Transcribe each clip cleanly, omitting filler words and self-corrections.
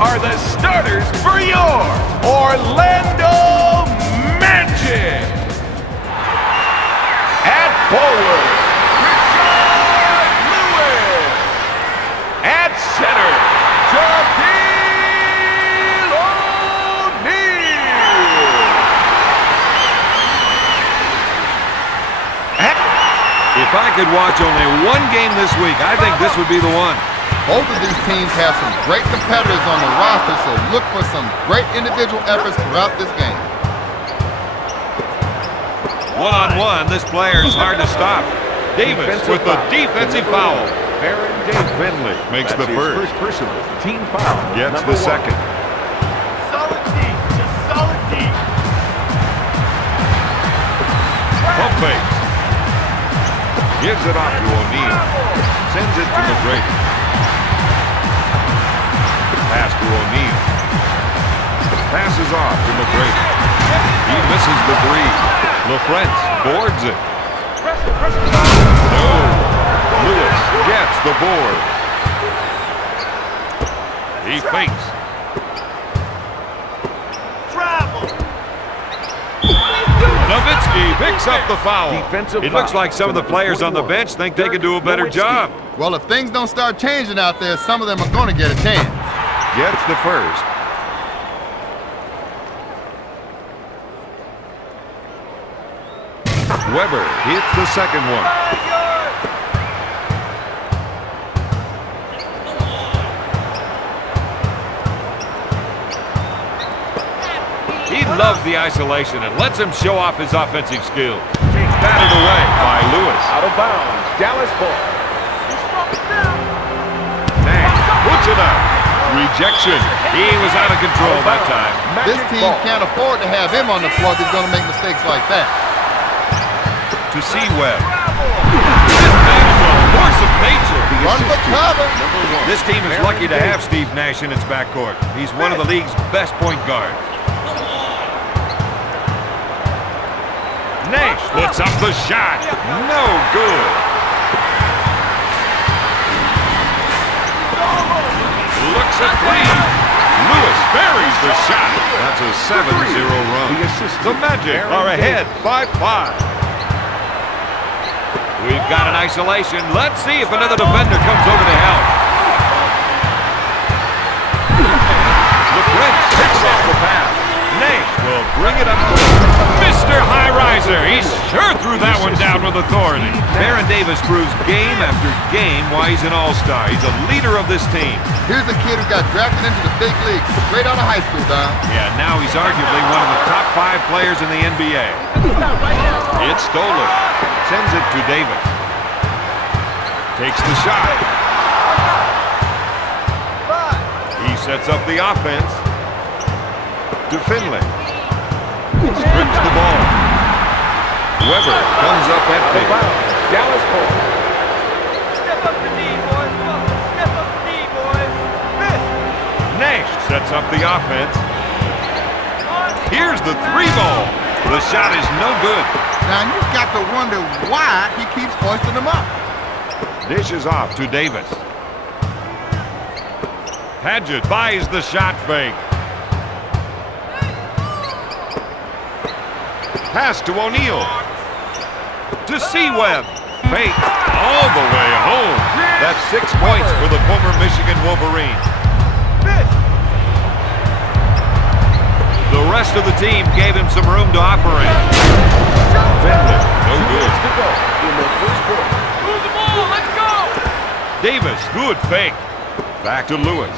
are the starters for your Orlando Magic. At forward, Richard Lewis. At center, Shaquille O'Neal. If I could watch only one game this week, I think this would be the one. Both of these teams have some great competitors on the roster, so look for some great individual efforts throughout this game. One-on-one, this player is hard to stop. Davis with the defensive foul. Finley makes the first personal team foul. Gets the second. Solid D, just solid D. Pump fakes. Gives it off to O'Neal. Sends it to McGrady. Pass to O'Neal. Passes off to McGrady. He misses the three. LaFrentz boards it. No. Lewis gets the board. He fakes. Nowitzki picks up the foul. It looks like some of the players on the bench think they can do a better job. Well, if things don't start changing out there, some of them are going to get a chance. Gets the first. Weber hits the second one. He loves the isolation and lets him show off his offensive skills. Batted away by Lewis. Out of bounds, Dallas ball. Nash puts it up. Rejection. He was out of control that time. This team can't afford to have him on the floor if he's going to make mistakes like that. To Webb. This man is a force of nature. Run for cover. This team is lucky to have Steve Nash in its backcourt. He's one of the league's best point guards. Nash puts up the shot. No good. Looks at three. Lewis buries the shot. That's a 7-0 run. The Magic are ahead by 5. We've got an isolation. Let's see if another defender comes over to help. LaFrentz picks off the pass. Nash will bring it up to Mr. High Riser. He sure threw that one down with authority. Baron Davis proves game after game why he's an all-star. He's a leader of this team. Here's a kid who got drafted into the big leagues straight out of high school, Don. Yeah, now he's arguably one of the top 5 players in the NBA. It's stolen. Sends it to Davis. Takes the shot. He sets up the offense. To Finley. Strips the ball. Weber comes up empty. Dallas ball. Step up the D, boys. Step up the D, boys. Nash sets up the offense. Here's the 3-ball. The shot is no good. Now, you've got to wonder why he keeps hoisting them up. Dishes off to Davis. Padgett buys the shot fake. Pass to O'Neal. To Webb. Fake all the way home. That's 6 points for the former Michigan Wolverine. The rest of the team gave him some room to operate. Finley, no good. Move the ball, let's go! Davis, good fake. Back to Lewis.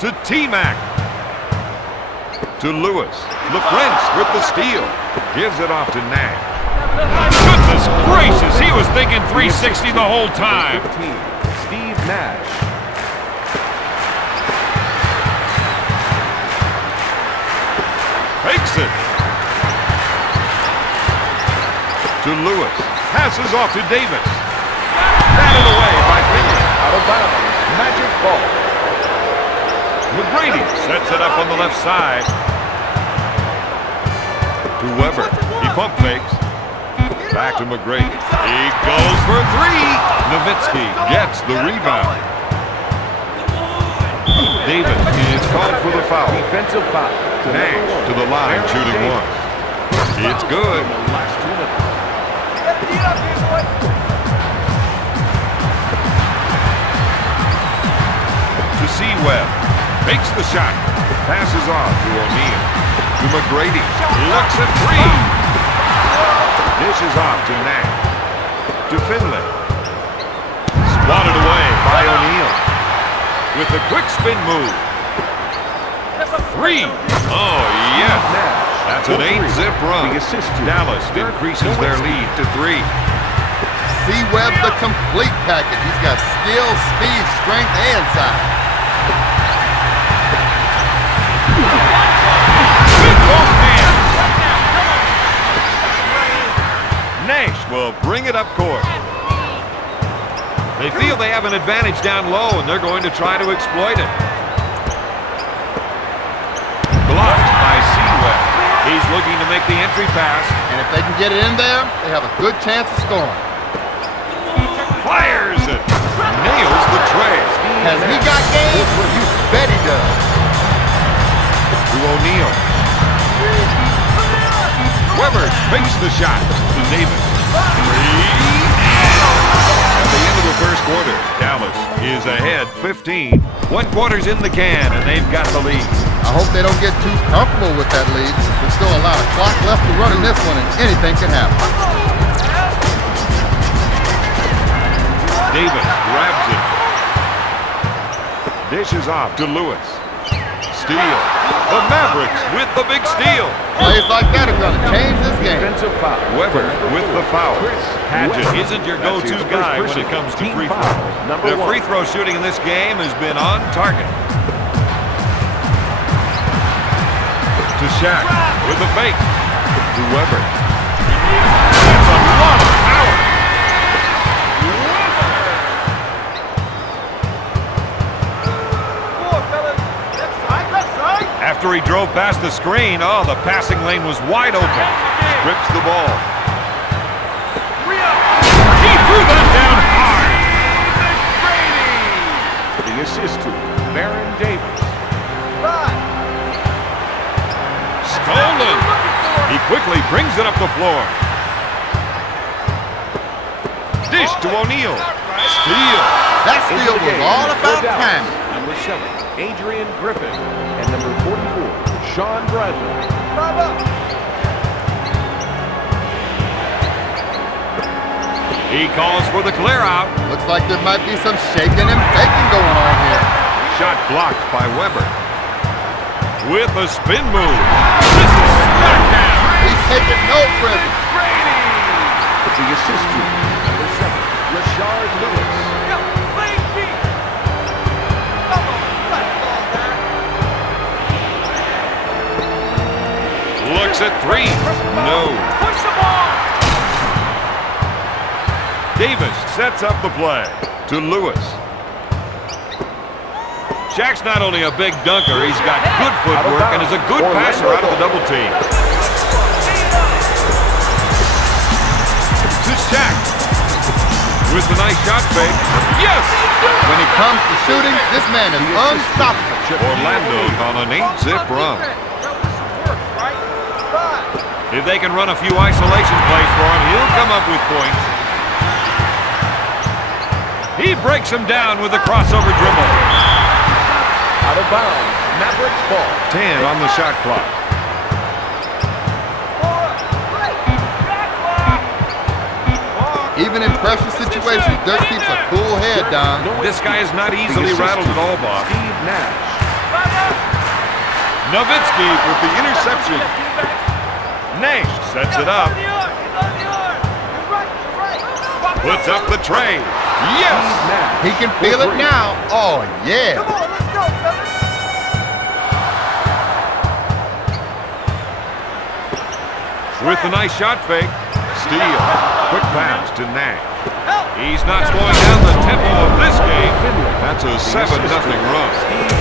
To T-Mac. To Lewis. LaFrentz with the steal. Gives it off to Nash. Goodness gracious, he was thinking 360 the whole time. Steve Nash. Fakes it. To Lewis. Passes off to Davis. Batted away by Finley. Out of bounds. Magic ball. McGrady sets it up on the left side. To Weber. He pump fakes. Back to McGrady. He goes for three. Nowitzki gets the rebound. Davis is called for the foul. Defensive foul. Nash to the line, shooting one. It's good. To Webb. Makes the shot. Passes on to O'Neal. To McGrady. Looks at three. Dishes off to Nash. To Finley. Swatted away by O'Neal. With a quick spin move. Three. Oh, yes. That's an 8-zip run. Dallas increases their lead to 3. See Webb the complete package. He's got skill, speed, strength, and size. With both hands. Nash will bring it up court. They feel they have an advantage down low, and they're going to try to exploit it. Blocked by Webb. He's looking to make the entry pass. And if they can get it in there, they have a good chance of scoring. Fires it. Nails the tray. Has he got game? You bet he does. To O'Neal. Weber fakes the shot to Davis. Three. At the end of the first quarter, Dallas is ahead 15. 1 quarter's in the can, and they've got the lead. I hope they don't get too comfortable with that lead. There's still a lot of clock left to run in this one, and anything can happen. Davis grabs it. Dishes off to Lewis. Steal. The Mavericks with the big steal. Plays like that are going to change this game. Defensive foul. Weber with the foul. Padgett isn't your go-to guy when it comes to free throws. The free throw shooting in this game has been on target. To Shaq with the fake. To Weber. That's a lot of power. After he drove past the screen, oh, the passing lane was wide open. Strips the ball. He threw that down hard. The assist to Baron Davis. Stolen. He quickly brings it up the floor. Dish to O'Neal. Steal. That steal was all about timing. Number 7, Adrian Griffin. And number 44, Sean Bradley. He calls for the clear out. Looks like there might be some shaking and baking going on here. Shot blocked by Weber. With a spin move. This is smackdown. He's taking no prisoners. The assist to number 7, Rashard Lewis. Looks at three. No. Davis sets up the play to Lewis. Shaq's not only a big dunker, he's got good footwork and is a good passer out of the double team. To Shaq. With the nice shot fake. Yes! When it comes to shooting, this man is unstoppable. Orlando's on an 8-zip run. If they can run a few isolation plays for him, he'll come up with points. He breaks him down with a crossover dribble. Out of bounds, Mavericks ball. 10 on the shot clock. Even in pressure situations, Dirk keeps a cool head, Don. This guy is not easily rattled at all, boss. Steve Nash. Nowitzki with the interception. Nash sets it up. Puts up the tray. Yes! He can feel it now. Oh, yeah. With the nice shot fake. Steal. Quick pass to Nash. He's not slowing down the tempo of this game. That's a 7-0 run.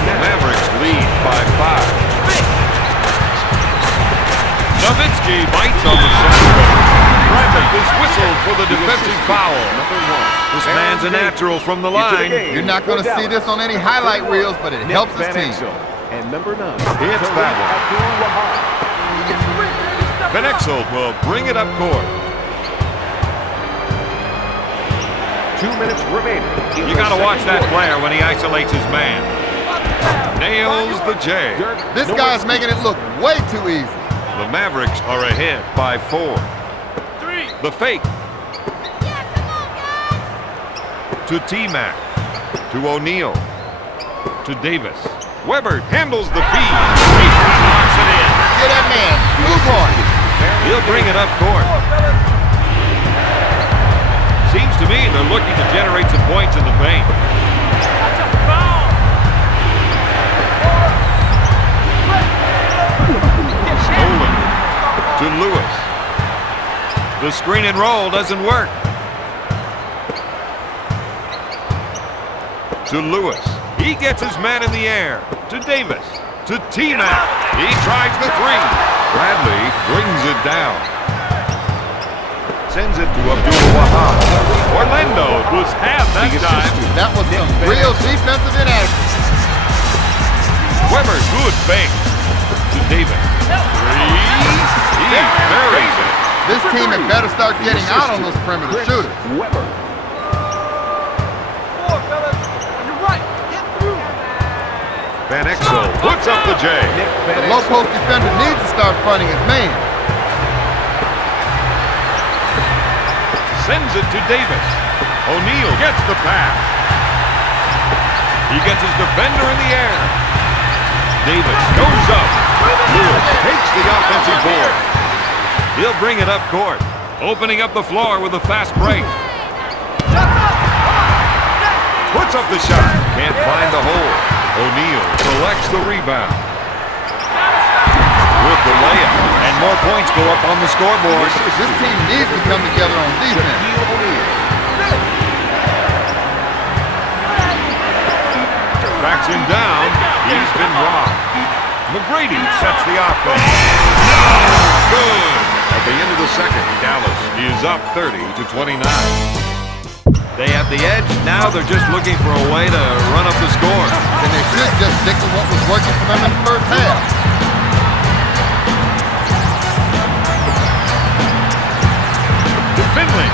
The Mavericks lead by 5. Nowitzki bites on the shot. Bradley is whistled for the defensive foul. This man's a natural from the line. You're not going to see this on any highlight reels, but it helps his team. And number 9. It's that one. Van Exel will bring it up court. 2 minutes remaining. You got to watch that player when he isolates his man. Nails the J. This guy's making it look way too easy. The Mavericks are ahead by 4. The fake. To T-Mac. To O'Neal. To Davis. Weber handles the feed. He knocks it in. Get that man. Move on. He'll bring it up court. Seems to me they're looking to generate some points in the paint. Stolen to Lewis. The screen and roll doesn't work. To Lewis. He gets his man in the air. To Davis. To T-Mac. He tries the 3. Bradley brings it down. Sends it to Abdul-Wahab. Orlando was half that time. That was some real defensive inadequacy. Weber, good fake. To Davis. 3. He buries it. This team had better start getting out on those perimeter shooters. Weber. Van Exel puts up the J. The low post defender needs to start fronting his man. Sends it to Davis. O'Neal gets the pass. He gets his defender in the air. Davis goes up. Lewis takes the offensive board. He'll bring it up court. Opening up the floor with a fast break. Puts up the shot. Can't find the hole. O'Neal selects the rebound. With the layup. And more points go up on the scoreboard. This team needs to come together on defense. Backs him down. He's been robbed. McGrady sets the offense. No! Good! At the end of the second, Dallas is up 30-29. They have the edge. Now they're just looking for a way to run up the score. And they should just stick to what was working for them in the first half. To Finley.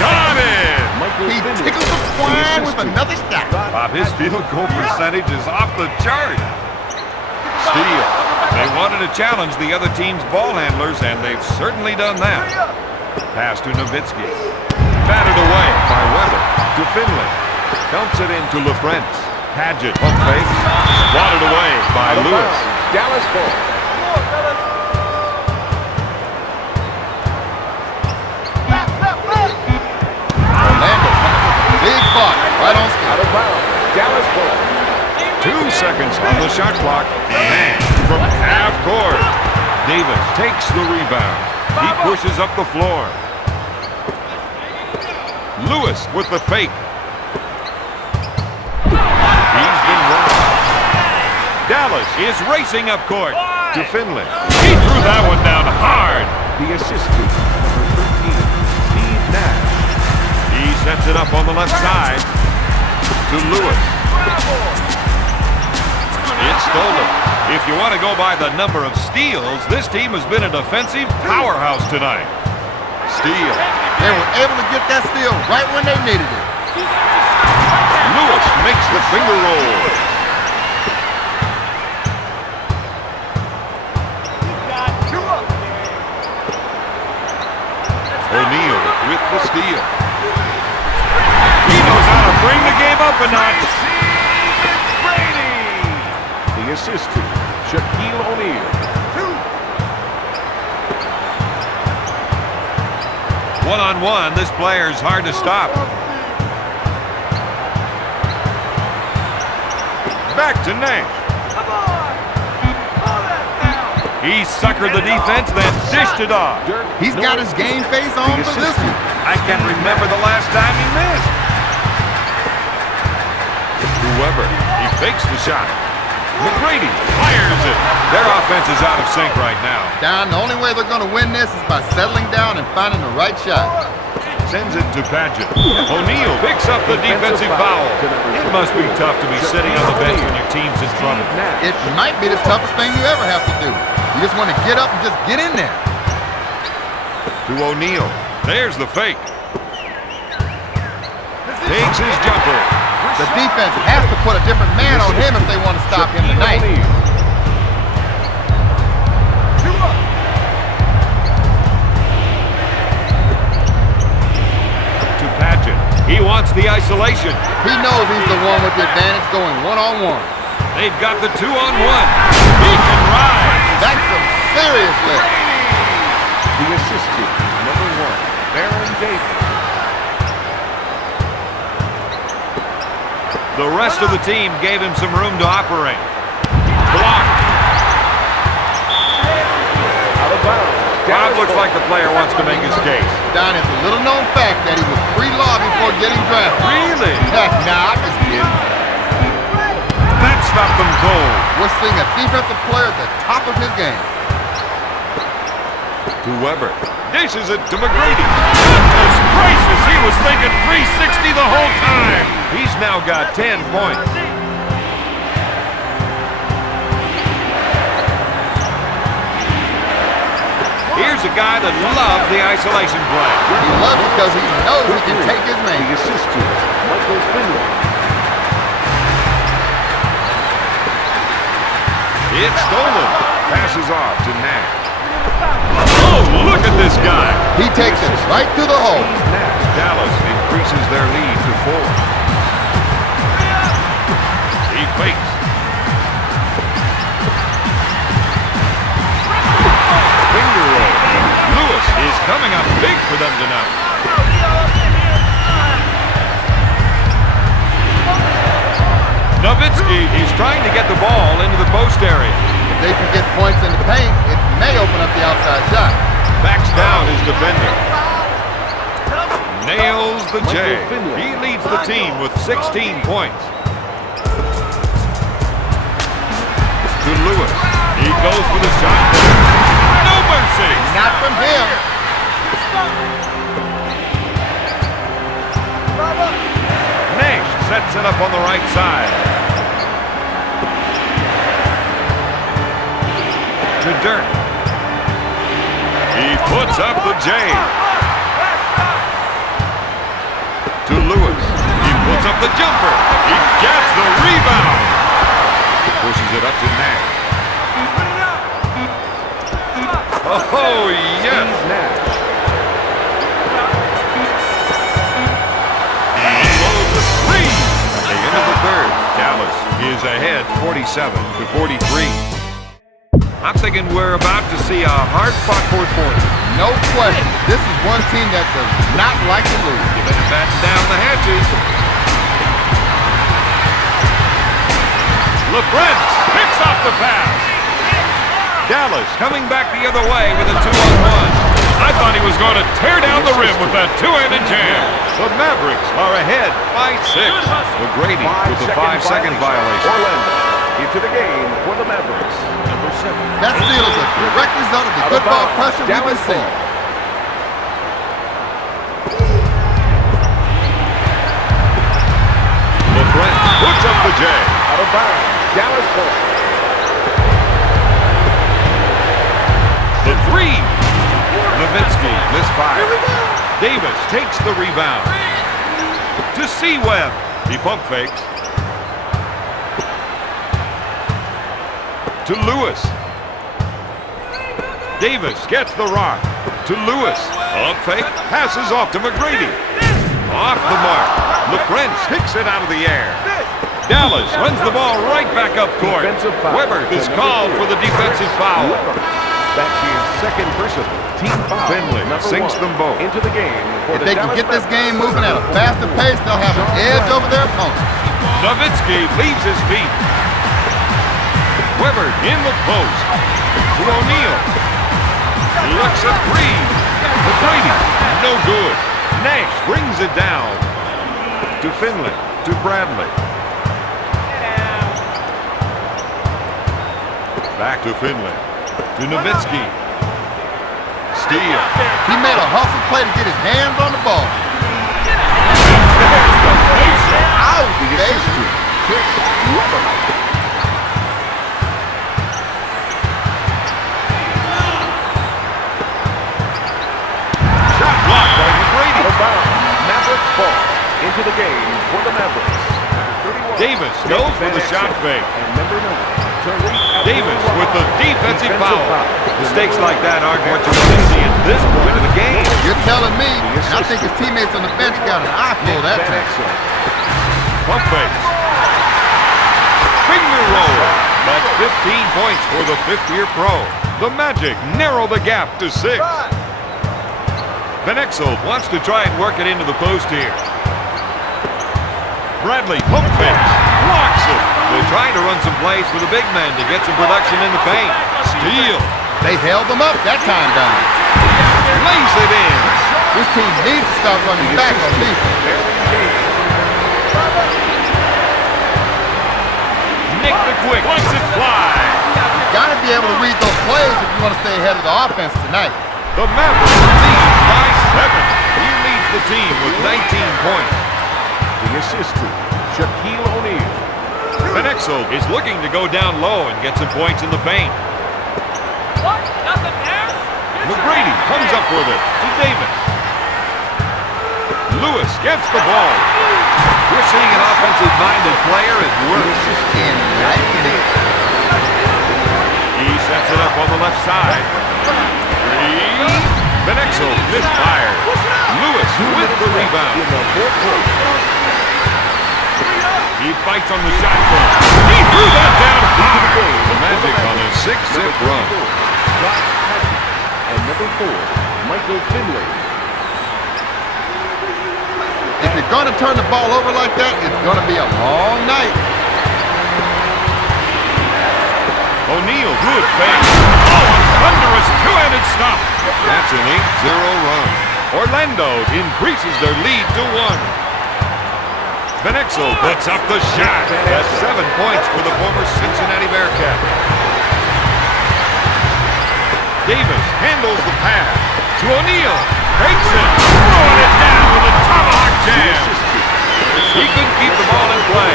Got it! He tickles the twine with another shot. Bob, his field goal percentage is off the chart. Steal. They wanted to challenge the other team's ball handlers, and they've certainly done that. Pass to Nowitzki. Batted away by Weber. To Finley. Dumps it into LaFrentz. Padgett pump fake. Swatted away by Lewis. Dallas ball. Orlando coming with a big buck right on schedule. Out of bounds. Dallas ball. 2 seconds on the shot clock. And from half court, Davis takes the rebound. He pushes up the floor. Lewis with the fake. He's been robbed. Dallas is racing up court to Finley. He threw that one down hard. The assistant, number 13, Steve Nash. He sets it up on the left side to Lewis. It's stolen. If you want to go by the number of steals, this team has been a defensive powerhouse tonight. Steal. They were able to get that steal right when they needed it. Lewis makes the finger roll. O'Neal with the steal. He knows how to bring the game up a notch. The assist to Shaquille O'Neal. 1-on-1, this player's hard to stop. Back to Nash. He suckered the defense, then dished it off. He's got his game face on for this one. I can't remember the last time he missed. Whoever, he fakes the shot. McGrady fires it. Their offense is out of sync right now. Don, the only way they're going to win this is by settling down and finding the right shot. Sends it to Paget. O'Neal picks up the defensive foul. It must be tough to be sitting on the bench when your team's in trouble. It might be the toughest thing you ever have to do. You just want to get up and just get in there. To O'Neal. There's the fake. Takes his jumper. The defense has to put a different man on him if they want to stop him tonight. To Paget. He wants the isolation. He knows he's the one with the advantage going one-on-one. They've got the 2-on-1. He can rise. That's some serious lift. The assistant, number 1, Baron Davis. The rest of the team gave him some room to operate. Blocked. Out of bounds. Rob looks like the player wants to make his case. Don, it's a little known fact that he was pre-law before getting drafted. Really? Nah, I'm just kidding. That stopped them cold. We're seeing a defensive player at the top of his game. To Weber. Dishes it to McGrady. Goodness gracious, he was thinking 360 the whole time. He's now got 10 points. Here's a guy that loves the isolation play. He loves it because he knows he can take his man. The assistant, Michael Finley. It's stolen. Passes off to Nash. Oh, look at this guy. He takes it right through the hole. Dallas increases their lead to 4. He fakes. Finger roll. Lewis is coming up big for them tonight. Nowitzki is trying to get the ball into the post area. If they can get points in the paint, it may open up the outside shot. Backs down his defender. Nails the J. He leads the team with 16 points. To Lewis. He goes for the shot. No mercy. Not from him. Nash sets it up on the right side. To Dirk. He puts up the J. To Lewis. He puts up the jumper. He gets the rebound. Pushes it up to Nash. Oh, yes. Nash. He blows a 3 at the end of the third. Dallas is ahead 47-43. I'm thinking we're about to see a hard-fought fourth quarter. No question. This is one team that does not like to lose. You better batten down the hatches. LaFrance picks off the pass. Dallas coming back the other way with a 2-on-1. I thought he was going to tear down the rim with that two-handed jam. The Mavericks are ahead by 6. McGrady with the 5-second violation. Orlando into the game for the Mavericks. Number 7. That steal is a direct result of the good ball pressure we've been seeing. LaFrance puts up the J. Out of bounds. Dallas ball. The 3. Nowitzki misfires. Davis takes the rebound. To Webb. He pump fakes. To Lewis. Davis gets the rock. To Lewis. Pump fake. Passes off to McGrady. Off the mark. LaFrance picks it out of the air. Dallas runs the ball right back up court. Weber is called for the defensive foul. That's his second personal team foul. Finley sinks them both. Into the game. If they can get this game moving at a faster pace, they'll have an edge over their opponent. Nowitzki leaves his feet. Weber in the post. To O'Neal. Looks at 3. McGrady. No good. Nash brings it down. To Finley. To Bradley. Back to Finley. To Nowitzki. Steal. He made a hustle play to get his hands on the ball. Out the assist to Chris Webber. Shot blocked by McGrady. Out of bounds. Mavericks ball into the game for the Mavericks. Davis goes for the shot fake. And number 9. Davis with the defensive foul. Mistakes like that aren't what you want to see at this point of the game. You're telling me, and I think his teammates on the bench got an eyeful that time. Pump fakes. Finger roll. That's 15 points for the fifth-year pro. The Magic narrow the gap to 6. Van Exel wants to try and work it into the post here. Bradley pump fakes. Blocks it. They're trying to run some plays for the big man to get some production in the paint. Steal. They held them up that time down. Lays it in. This team needs to start running back on defense. Nick the Quick lets it fly. You got to be able to read those plays if you want to stay ahead of the offense tonight. The Mavericks lead by 7. He leads the team with 19 points. The assist to Shaquille O'Neal. Van Exel is looking to go down low and get some points in the paint. What? Nothing there? McGrady comes up with it to Davis. Lewis gets the ball. We're seeing an offensive-minded player at work. He sets it up on the left side. 3. Van Exel misfired. Lewis with the rebound. He fights on the shot clock. He threw that down hard. The Magic on a 6-zip run. And number 4, Michael Finley. If you're going to turn the ball over like that, it's going to be a long night. O'Neal, good fake. Oh, a thunderous two-handed stop. That's an 8-0 run. Orlando increases their lead to 1. Van Exel puts up the shot. That's 7 points for the former Cincinnati Bearcat. Davis handles the pass to O'Neal. Takes it. Throwing it down with a tomahawk jam. He couldn't keep the ball in play.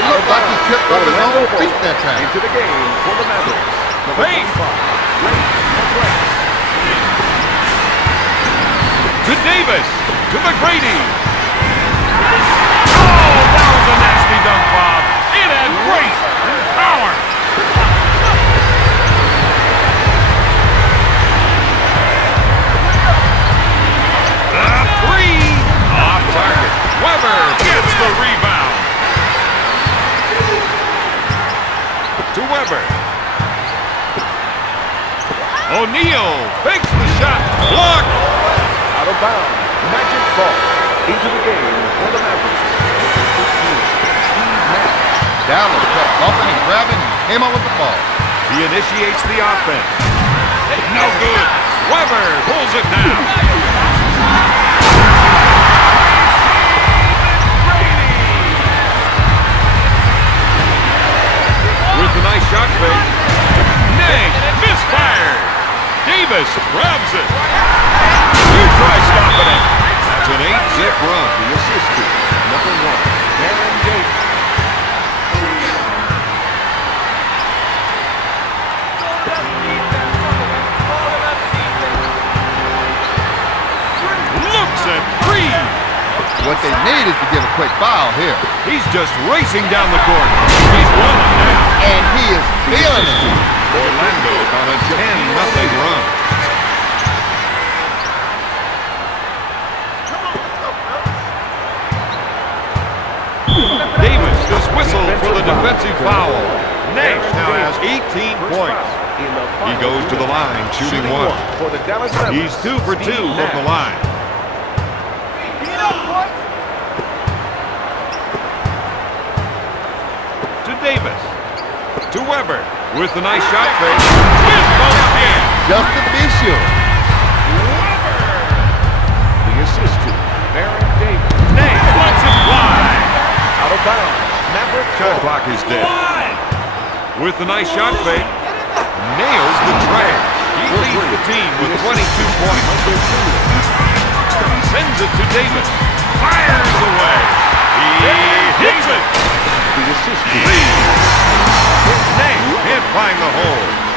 It looked like he tripped up his own feet that time. Into the game for the Mavericks. Fake. To Davis. To McGrady. Oh, that was a nasty dunk, Bob. It had grace and power. The 3. Off target. Weber gets the rebound. To Weber. O'Neal fakes the shot. Blocked. Out of bounds. Magic ball into the game for the Mavericks. Dallas kept bumping and grabbing and came up with the ball. He initiates the offense. No good. Weber pulls it down. With a nice shot fake. Nash misfired. Davis grabs it. You try stopping it. That's an 8-zip run. The assist to number 1, Baron Davis. Looks at 3. What they need is to get a quick foul here. He's just racing down the court. He's running now. And he is feeling it. Orlando on a 10-0 run. Davis is whistled for the defensive foul. Nash now has 18 points. He goes to the line, shooting 1. For the Dallas Mavericks. He's 2 for 2 from the line. To Davis. To Weber. With a nice shot fake. With both hands. Just to be sure. Weber. The assist to Baron Davis. Nash lets it fly. Out of bounds. Mavericks Shot clock is dead. With a nice shot fake. nails the tray. He leads the team with 22 points. Sends it to Davis. Fires away. He hits it. The assist. Lead. Nate can't find the hole.